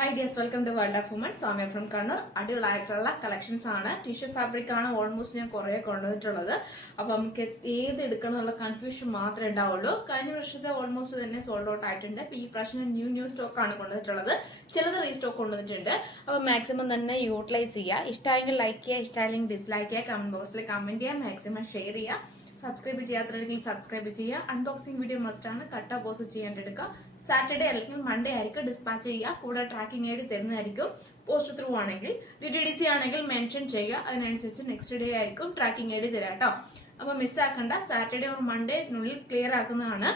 Hi dears, welcome to World of Women. Soumya from Kannur. അടിപൊളിയായിട്ടുള്ള collections ആണ്. Tissue fabric ആണ് almost ഞാൻ കുറേ കൊണ്ടുവന്നിട്ടുള്ളത്. അപ്പോൾ നമുക്ക് ഏത് എടുക്കണം എന്നുള്ള കൺഫ്യൂഷൻ മാത്രമേ ഉണ്ടാവുള്ളൂ. കഴിഞ്ഞ വർഷത്തെ ഓൾമോസ്റ്റ് തന്നെ സോൾഡ് ഔട്ട് ആയിട്ടുണ്ട്. അപ്പോൾ ഈ പ്രാവശ്യം ന്യൂ സ്റ്റോക്ക് ആണ് കൊണ്ടുവന്നിട്ടുള്ളത്. ചിലത് റീസ്റ്റോക്ക് കൊണ്ടുവന്നിട്ടുണ്ട്. അപ്പോൾ മാക്സിമം തന്നെ യൂട്ടിലൈസ് ചെയ്യുക. ഇഷ്ടമായെങ്കിൽ ലൈക്ക് ചെയ്യുക, ഇഷ്ടമായില്ലെങ്കിൽ ഡിസ്ലൈക്ക് ചെയ്യുക, കമന്റ് ബോക്സിൽ കമന്റ് ചെയ്യുക, മാക്സിമം ഷെയർ ചെയ്യുക. സബ്സ്ക്രൈബ് ചെയ്യാത്തവരെങ്കിൽ സബ്സ്ക്രൈബ് ചെയ്യുക. അൺബോക്സിംഗ് വീഡിയോ മസ്റ്റ് ആണ്. കട്ട് പോസ്റ്റ് ചെയ്യേണ്ടെടുക്കുക. സാറ്റർഡേ അല്ലെങ്കിൽ മൺഡേ ആയിരിക്കും ഡിസ്പാച്ച് ചെയ്യുക. കൂടെ ട്രാക്കിംഗ് ഐഡി തരുന്നതായിരിക്കും. പോസ്റ്റ് ത്രൂ ആണെങ്കിൽ DTDC ആണെങ്കിൽ മെൻഷൻ ചെയ്യുക. അതിനനുസരിച്ച് നെക്സ്റ്റ് ഡേ ആയിരിക്കും ട്രാക്കിംഗ് ഐഡി തരാം കേട്ടോ. അപ്പോൾ മിസ്സാക്കണ്ട. സാറ്റർഡേ ഓർ മൺഡേനുള്ളിൽ ക്ലിയർ ആക്കുന്നതാണ്.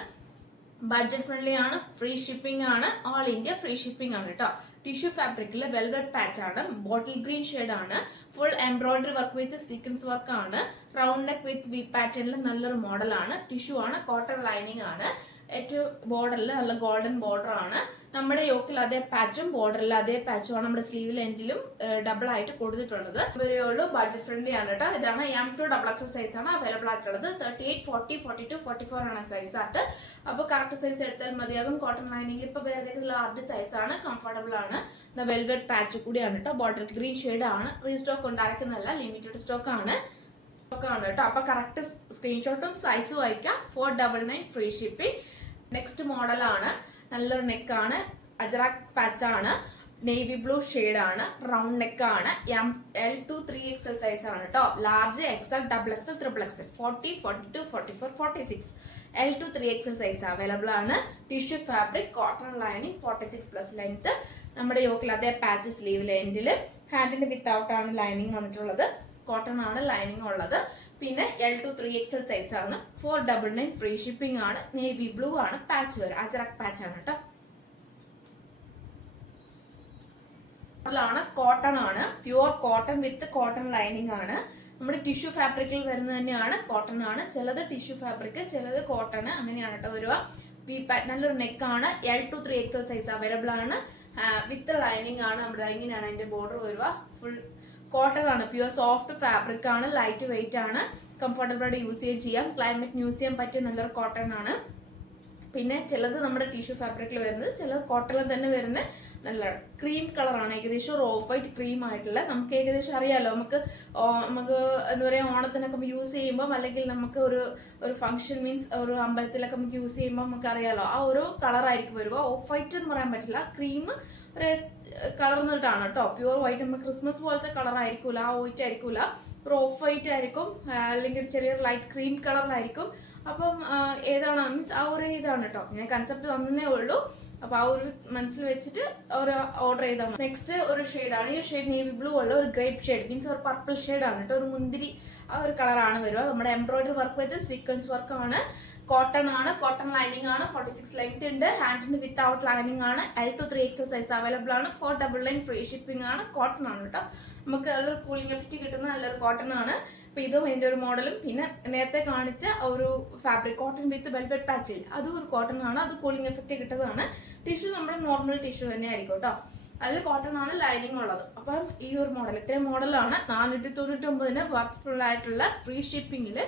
ബഡ്ജറ്റ് ഫ്രണ്ട്ലി ആണ്, ഫ്രീ ഷിപ്പിംഗ് ആണ്, ഓൾ ഇന്ത്യ ഫ്രീ ഷിപ്പിംഗ് ആണ് കേട്ടോ. ടിഷ്യൂ ഫാബ്രിക്കിൽ വെൽവെറ്റ് പാച്ച് ആണ്, ബോട്ടിൽ ഗ്രീൻ ഷെയ്ഡ് ആണ്, full embroidery work with sequence work ആണ്, റൗണ്ട് നെക്ക് വിത്ത് വി പാറ്റേണിൽ നല്ലൊരു മോഡലാണ്. ടിഷ്യൂ ആണ്, കോട്ടൺ ലൈനിങ് ആണ്. ഏറ്റവും ബോർഡറിൽ നല്ല ഗോൾഡൻ ബോർഡർ ആണ്. നമ്മുടെ യോക്കിൽ അതേ പാച്ചും ബോർഡറിൽ അതേ പാച്ചും ആണ് നമ്മുടെ സ്ലീവിൽ എൻഡിലും ഡബിൾ ആയിട്ട് കൊടുത്തിട്ടുള്ളത്. ഇവരെയുള്ളൂ ബഡ്ജറ്റ് ഫ്രണ്ട്ലി ആണ് കേട്ടോ. ഇതാണ് M2 XXL സൈസ് ആണ് അവൈലബിൾ ആയിട്ടുള്ളത്. 38, 40, 42, 44 ആണ് സൈസ് ആയിട്ട്. അപ്പോൾ കറക്റ്റ് സൈസ് എടുത്താൽ മതിയാകും. കോട്ടൺ ലൈനിങ് ഇപ്പൊ വേറെ ലാർജ് സൈസ് ആണ്, കംഫർട്ടബിൾ ആണ്. വെൽവെറ്റ് പാച്ച് കൂടിയാണ് കേട്ടോ. ബോട്ടിൽ ഗ്രീൻ ഷെയ്ഡ് ആണ്. റീസ്റ്റോക്ക് ഉണ്ടായിരിക്കുന്നതല്ല, ലിമിറ്റഡ് സ്റ്റോക്ക് ആണ് കേട്ടോ. അപ്പൊ കറക്റ്റ് സ്ക്രീൻഷോട്ടും സൈസും അയക്കാം. 499 ഫ്രീ ഷിപ്പിംഗ്. നെക്സ്റ്റ് മോഡലാണ്. നല്ലൊരു നെക്കാണ്, അജറാക് പാച്ച് ആണ്, നേവി ബ്ലൂ ഷെയ്ഡ് ആണ്, റൗണ്ട് നെക്ക് ആണ്. L to 3XL സൈസ് ആണ് കേട്ടോ. Large XL, XXL, XXL, 40, 42, 44, 46. L to 3XL size available ആണ്. Tissue fabric, cotton lining, 46+ length. നമ്മുടെ യോക്കിൽ അതേ പാച്ച് സ്ലീവ് എൻഡിൽ. ഹാൻഡിന് വിത്തൗട്ട് ആണ് ലൈനിങ് വന്നിട്ടുള്ളത്. കോട്ടൺ ആണ് ലൈനിങ് ഉള്ളത്. പിന്നെ L to 3XL സൈസ് ആണ്. 499 ഫ്രീ ഷിപ്പിംഗ് ആണ്. നേവി ബ്ലൂ ആണ് പാച്ച് വരും. അജറക് പാച്ച് ആണ് കേട്ടോ. കോട്ടൺ ആണ്, pure cotton with cotton lining ആണ്. നമ്മുടെ ടിഷ്യൂ ഫാബ്രിക്കിൽ വരുന്നത് തന്നെയാണ്. കോട്ടൺ ആണ്. ചിലത് ടിഷ്യൂ ഫാബ്രിക്, ചിലത് കോട്ടൺ, അങ്ങനെയാണ് കേട്ടോ വരിക. നല്ലൊരു നെക്കാണ്. L to 3XL size available ആണ്. വിത്ത് ലൈനിങ് ആണ്. നമ്മുടെ ഇങ്ങനെയാണ് അതിന്റെ ബോർഡർ വരിക. ഫുൾ കോട്ടൺ ആണ്, പ്യുവർ സോഫ്റ്റ് ഫാബ്രിക് ആണ്, ലൈറ്റ് വെയിറ്റ് ആണ്, കംഫർട്ടബിൾ ആയിട്ട് യൂസ് ചെയ്യാം. ക്ലൈമറ്റ് യൂസ് ചെയ്യാൻ പറ്റിയ നല്ലൊരു കോട്ടൺ ആണ്. പിന്നെ ചിലത് നമ്മുടെ ടിഷ്യൂ ഫാബ്രിക്കിൽ വരുന്നത്, ചിലത് കോട്ടണിൽ തന്നെ വരുന്ന നല്ല ക്രീം കളറാണ്. ഏകദേശം ഒരു ഓഫ് വൈറ്റ് ക്രീം ആയിട്ടുള്ള, നമുക്ക് ഏകദേശം അറിയാലോ, നമുക്ക് എന്താ പറയുക, ഓണത്തിനൊക്കെ യൂസ് ചെയ്യുമ്പോൾ, അല്ലെങ്കിൽ നമുക്ക് ഒരു ഫംഗ്ഷൻ മീൻസ് ഒരു അമ്പലത്തിലൊക്കെ നമുക്ക് യൂസ് ചെയ്യുമ്പോൾ നമുക്ക് അറിയാലോ, ആ ഒരു കളറായിരിക്കും വരിക. ഓഫ് വൈറ്റ് എന്ന് പറയാൻ പറ്റില്ല, ക്രീം ഒരു കളർന്നിട്ടാണ് കേട്ടോ. പ്യുവർ വൈറ്റ്, നമുക്ക് ക്രിസ്മസ് പോലത്തെ കളർ ആയിരിക്കൂല, ആ വൈറ്റ് ആയിരിക്കൂല, ഒരു ഓഫ് വൈറ്റ് ആയിരിക്കും, അല്ലെങ്കിൽ ചെറിയൊരു ലൈറ്റ് ക്രീം കളറിലായിരിക്കും. അപ്പം ഏതാണ് മീൻസ് ആ ഒരു ഇതാണ് കേട്ടോ. ഞാൻ കൺസെപ്റ്റ് തന്നേ ഉള്ളൂ. അപ്പൊ ആ ഒരു മനസ്സിൽ വെച്ചിട്ട് ഒരു ഓർഡർ ചെയ്താൽ മതി. നെക്സ്റ്റ് ഒരു ഷെയ്ഡാണ്. ഈ ഷെയ്ഡ് നേവി ബ്ലൂ ഉള്ള ഒരു ഗ്രേപ്പ് ഷെയ്ഡ്, മീൻസ് ഒരു പർപ്പിൾ ഷെയ്ഡ് ആണ് കേട്ടോ. ഒരു മുന്തിരി ആ ഒരു കളറാണ് വരിക. നമ്മുടെ embroidery work with sequence work ആണ്. കോട്ടൺ ആണ്, കോട്ടൺ ലൈനിങ് ആണ്, 46 ലെങ്ത് ഉണ്ട്. ഹാൻഡിന് വിത്തൗട്ട് ലൈനിങ് ആണ്. L to 3XL size available ആണ്. 499 ഫ്രീ ഷിപ്പിംഗ് ആണ്. കോട്ടൺ ആണ് കേട്ടോ. നമുക്ക് നല്ലൊരു കൂളിംഗ് എഫക്റ്റ് കിട്ടുന്ന നല്ലൊരു കോട്ടൺ ആണ്. അപ്പൊ ഇതും ഇതിന്റെ ഒരു മോഡലും. പിന്നെ നേരത്തെ കാണിച്ച ഒരു ഫാബ്രിക് കോട്ടൺ വിത്ത് വെൽവെറ്റ് പാച്ചിൽ, അതും ഒരു കോട്ടൺ ആണ്. അത് കൂളിംഗ് എഫക്റ്റ് കിട്ടുന്നതാണ്. ടിഷ്യൂ നമ്മുടെ നോർമൽ ടിഷ്യൂ തന്നെ ആയിരിക്കും കേട്ടോ. അതിൽ കോട്ടൺ ആണ് ലൈനിങ് ഉള്ളത്. അപ്പം ഈ ഒരു മോഡൽ, ഇത്രയും മോഡലാണ് 499 വർക്ക്ഫുൾ ആയിട്ടുള്ള ഫ്രീ ഷിപ്പിംഗിൽ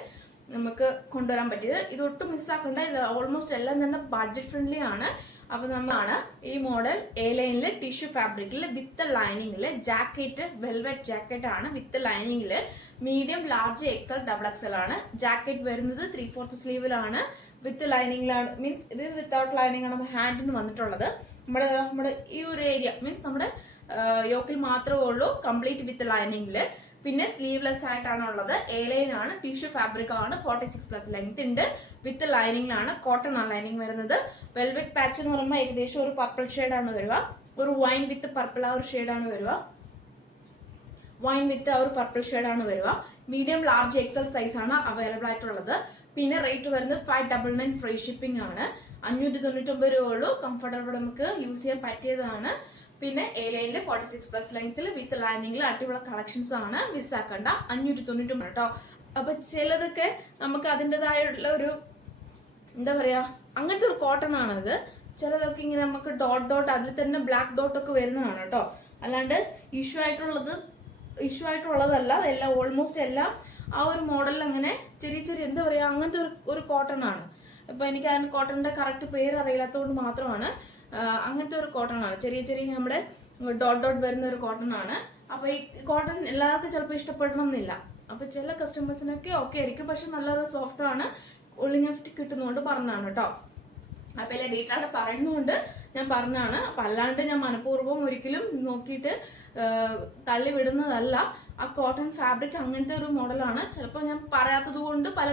നമുക്ക് കൊണ്ടുവരാൻ പറ്റിയത്. ഇതൊട്ടും മിസ്സാക്കണ്ട. ഇത് ഓൾമോസ്റ്റ് എല്ലാം തന്നെ ബഡ്ജറ്റ് ഫ്രണ്ട്ലി ആണ്. അപ്പൊ നമ്മളാണ് ഈ മോഡൽ A ലൈനില് ടിഷ്യൂ ഫാബ്രിക്കിൽ വിത്ത് ലൈനിങ്ങില് ജാക്കറ്റ്, വെൽവെറ്റ് ജാക്കറ്റ് ആണ് വിത്ത് ലൈനിങ്ങില്. മീഡിയം, ലാർജ്, XL, XXL ആണ്. ജാക്കറ്റ് വരുന്നത് 3/4 സ്ലീവിലാണ്, വിത്ത് ലൈനിങ്ങിലാണ്. മീൻസ് ഇത് വിത്തൗട്ട് ലൈനിങ് ആണ് ഹാൻഡിന് വന്നിട്ടുള്ളത്. നമ്മുടെ ഈ ഒരു ഏരിയ മീൻസ് നമ്മുടെ യോക്കിൽ മാത്രമേ ഉള്ളൂ കംപ്ലീറ്റ് വിത്ത് ലൈനിങ്ങില്. പിന്നെ സ്ലീവ്ലെസ് ആയിട്ടാണ് ഉള്ളത്. A ലൈൻ ആണ്, ടിഷ്യൂ ഫാബ്രിക് ആണ്, 46+ ലെങ്ത് ഉണ്ട്, വിത്ത് ലൈനിങ്ങിലാണ്. കോട്ടൺ ആണ് ലൈനിങ് വരുന്നത്. വെൽവെറ്റ് പാച്ച് എന്ന് പറയുമ്പോൾ ഏകദേശം ഒരു പർപ്പിൾ ഷെയ്ഡാണ് വരിക. ഒരു വൈൻ വിത്ത് പർപ്പിൾ ആ ഒരു ഷെയ്ഡാണ് വരിക. വൈൻ വിത്ത് ആ ഒരു പർപ്പിൾ ഷെയ്ഡാണ് വരിക. മീഡിയം, ലാർജ്, XL സൈസ് ആണ് അവൈലബിൾ ആയിട്ടുള്ളത്. പിന്നെ റേറ്റ് വരുന്നത് 599 ഫ്രീ ഷിപ്പിംഗ് ആണ്. 599 രൂപ ഉള്ളൂ. കംഫർട്ടബിൾ നമുക്ക് യൂസ് ചെയ്യാൻ പറ്റിയതാണ്. പിന്നെ A ലൈനിൽ 46+ ലെങ്ത്തിൽ വിത്ത് ലൈനിങ്ങിൽ അടിപൊളി കളക്ഷൻസ് ആണ്. മിസ്സാക്കണ്ട. 599 കേട്ടോ. അപ്പൊ ചിലതൊക്കെ നമുക്ക് അതിൻ്റെതായുള്ള ഒരു എന്താ പറയാ, അങ്ങനത്തെ ഒരു കോട്ടൺ ആണത്. ചിലതൊക്കെ ഇങ്ങനെ നമുക്ക് ഡോട്ട് അതിൽ തന്നെ ബ്ലാക്ക് ഡോട്ട് ഒക്കെ വരുന്നതാണ് കേട്ടോ. അല്ലാണ്ട് ഇഷ്യൂ ആയിട്ടുള്ളതല്ല. എല്ലാം ഓൾമോസ്റ്റ് എല്ലാം ആ ഒരു മോഡലിൽ അങ്ങനെ ചെറിയ എന്താ പറയാ, അങ്ങനത്തെ ഒരു കോട്ടൺ ആണ്. അപ്പൊ എനിക്ക് അതിന് കോട്ടണിന്റെ കറക്റ്റ് പേര് അറിയില്ലാത്തതുകൊണ്ട് മാത്രമാണ് അങ്ങനത്തെ ഒരു കോട്ടൺ ആണ്. ചെറിയ ചെറിയ നമ്മുടെ ഡോട്ട് വരുന്ന ഒരു കോട്ടൺ ആണ്. അപ്പോൾ ഈ കോട്ടൺ എല്ലാവർക്കും ചിലപ്പോൾ ഇഷ്ടപ്പെടണമെന്നില്ല. അപ്പോൾ ചില കസ്റ്റമേഴ്സിനൊക്കെ ഓക്കെ ആയിരിക്കും, പക്ഷെ നല്ലൊരു സോഫ്റ്റ് ആണ്, കൂളിംഗ് എഫക്റ്റ് കിട്ടുന്നതുകൊണ്ട് പറഞ്ഞതാണ് കേട്ടോ. അപ്പോൾ എല്ലാ ഡീറ്റെയിലായിട്ട് പറയുന്നതുകൊണ്ട് ഞാൻ പറഞ്ഞതാണ്. അപ്പം അല്ലാണ്ട് ഞാൻ മനഃപൂർവ്വം ഒരിക്കലും നോക്കിയിട്ട് തള്ളി വിടുന്നതല്ല. ആ കോട്ടൺ ഫാബ്രിക് അങ്ങനത്തെ ഒരു മോഡലാണ്. ചിലപ്പോൾ ഞാൻ പറയാത്തത് കൊണ്ട് പല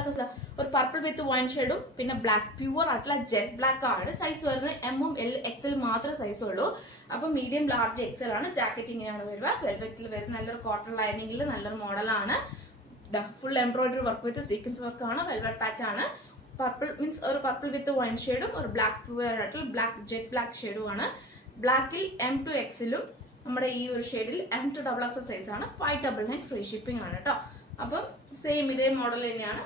ഒരു പർപ്പിൾ വിത്ത് വൈൻ ഷെയ്ഡും പിന്നെ ബ്ലാക്ക് പ്യൂർ ആയിട്ടുള്ള ജെറ്റ് ബ്ലാക്ക് ആണ്. സൈസ് വരുന്നത് എമ്മും XL മാത്രമേ സൈസ് ഉള്ളൂ. അപ്പോൾ മീഡിയം ലാർജ് XL ആണ്. ജാക്കറ്റ് ഇങ്ങനെയാണ് വരിക. വെൽവെറ്റിൽ വരുന്ന നല്ലൊരു കോട്ടൺ ലൈനിങ്ങിൽ നല്ലൊരു മോഡലാണ്. Full embroidery work with sequence work ആണ്. വെൽവെറ്റ് പാച്ച് ആണ്. പർപ്പിൾ മീൻസ് ഒരു പർപ്പിൾ വിത്ത് വൈൻ ഷെയ്ഡും ഒരു ബ്ലാക്ക് പ്യൂർ ആയിട്ടുള്ള ജെറ്റ് ബ്ലാക്ക് ഷെയ്ഡും ആണ്. ബ്ലാക്കിൽ M to XLും നമ്മുടെ ഈ ഒരു ഷെയ്ഡിൽ M to XXL സൈസ് ആണ്. 599 ഫ്രീ ഷിപ്പിംഗ് ആണ് കേട്ടോ. അപ്പം സെയിം ഇതേ മോഡൽ തന്നെയാണ്.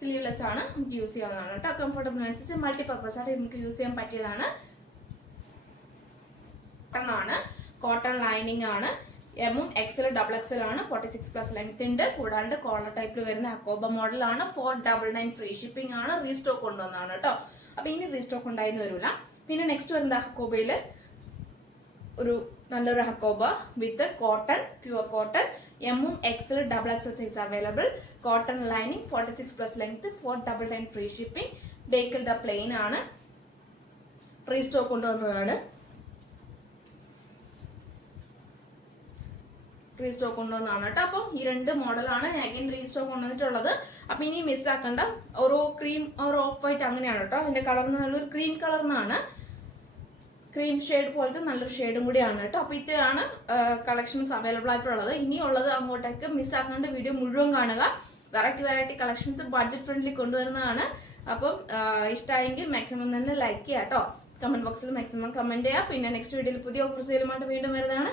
സ്ലീവ്ലെസ് ആണ്, നമുക്ക് യൂസ് ചെയ്യാവുന്നതാണ് കേട്ടോ. കംഫർട്ടബിൾ അനുസരിച്ച് മൾട്ടിപർപ്പസ് ആയിട്ട് നമുക്ക് യൂസ് ചെയ്യാൻ പറ്റിയതാണ്. ആണ് കോട്ടൺ ലൈനിങ് ആണ്. എമ്മും XL XXL ആണ്. 46+ ലെങ്ത് ഉണ്ട്. കൂടാണ്ട് കോളർ ടൈപ്പിൽ വരുന്ന അക്കോബ മോഡലാണ്. 499 ഫ്രീ ഷിപ്പിംഗ് ആണ്. റീസ്റ്റോക്ക് കൊണ്ടുവന്നതാണ് കേട്ടോ. അപ്പൊ ഇനി റീസ്റ്റോക്ക് ഉണ്ടായിരുന്നു വരില്ല. പിന്നെ നെക്സ്റ്റ് വരുന്നത് ഹക്കോബയില് ഒരു നല്ലൊരു ഹക്കോബ വിത്ത് കോട്ടൺ, പ്യുവർ കോട്ടൺ, എമ്മും XL XXL size available. Cotton lining, 46+ length, 499 free shipping. Bekal the plain ആണ്. റീസ്റ്റോക്ക് കൊണ്ടുവന്നതാണ്. റീസ്റ്റോക്ക് കൊണ്ടുവന്നതാണ് കേട്ടോ. അപ്പം ഈ രണ്ട് മോഡലാണ് അഗൈൻ റീസ്റ്റോക്ക് കൊണ്ടുവന്നിട്ടുള്ളത്. അപ്പം ഇനി മിസ്സാക്കണ്ട. ഓരോ ക്രീം ഓരോ ഓഫ് വൈറ്റ് അങ്ങനെയാണ് കേട്ടോ. അതിന്റെ കളർ നല്ലൊരു ക്രീം കളറിനാണ്. ക്രീം ഷെയ്ഡ് പോലത്തെ നല്ലൊരു ഷെയ്ഡും കൂടിയാണ് കേട്ടോ. അപ്പോൾ ഇത്രയാണ് കളക്ഷൻസ് അവൈലബിൾ ആയിട്ടുള്ളത്. ഇനിയുള്ളത് അങ്ങോട്ടേക്ക് മിസ്സാക്കാണ്ട് വീഡിയോ മുഴുവൻ കാണുക. വെറൈറ്റി കളക്ഷൻസ് ബഡ്ജറ്റ് ഫ്രണ്ട്ലി കൊണ്ടുവരുന്നതാണ്. അപ്പം ഇഷ്ടമായെങ്കിൽ മാക്സിമം തന്നെ ലൈക്ക് ചെയ്യുക കേട്ടോ. കമന്റ് ബോക്സിൽ മാക്സിമം കമന്റ് ചെയ്യുക. പിന്നെ നെക്സ്റ്റ് വീഡിയോയിൽ പുതിയ ഓഫർ സെയിലുമായിട്ട് വീണ്ടും വരുന്നതാണ്.